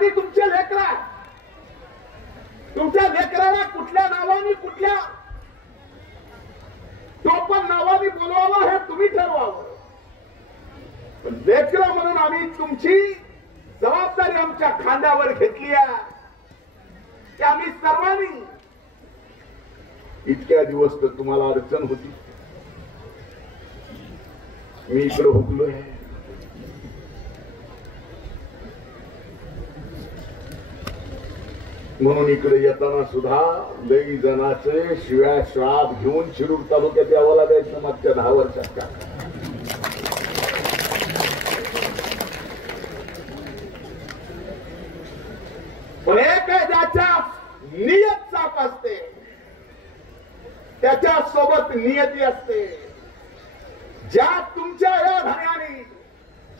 ती तुमचे लेकरं आहेत. तुमच्या लेकराला कुठल्या नावाने कुठल्या तो पण नावाने बोलवावा हे तुम्ही ठरवावं. पण लेकरं म्हणून आम्ही तुमची जबाबदारी आमच्या खांद्यावर घेतली आहे की आम्ही सर्वांनी. इतक्या दिवस तर तुम्हाला अडचण होती. मी इकडे हुकलोय. म्हणून इकडे येताना सुद्धा लई जणाचे शिव्या श्राप घेऊन शिरूर तालुक्यात यावं लागायचं मागच्या 10 वर्षात. पण एक ज्याच्या नियत साफ असते त्याच्या सोबत नियती असते. ज्या तुमच्या या धन्याने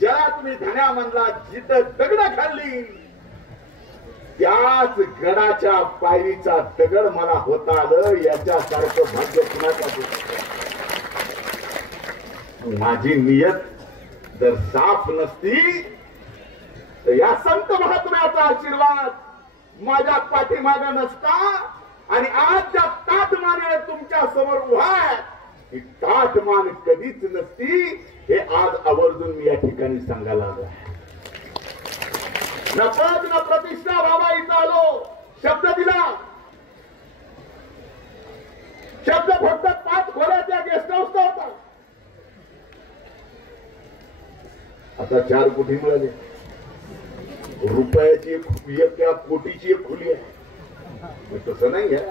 ज्याला तुम्ही धन्या म्हणला जिथं दगड खाल्ली त्याच गडाच्या पायरीचा दगड मला होता आलं याच्यासारखं भाग्य कुणाचं. माझी नियत जर साफ नसती तर या संत महात्म्याचा आशीर्वाद माझ्या पाठीमाग नसता आणि आज ज्या ताठमाने तुमच्या समोर उभा आहे ही ताठमान कधीच नसती. हे आज आवर्जून मी या ठिकाणी सांगायला आलो. न पद न प्रतिष्ठा बाबा इथं आलो. शब्द दिला. शब्द फक्त 5 खोल्याच्या गेस्ट हाऊसचा होता. आता 4 कोटी मिळाले. रुपयाची एक कोटीची एक खोली आहे. तसं नाही आहे.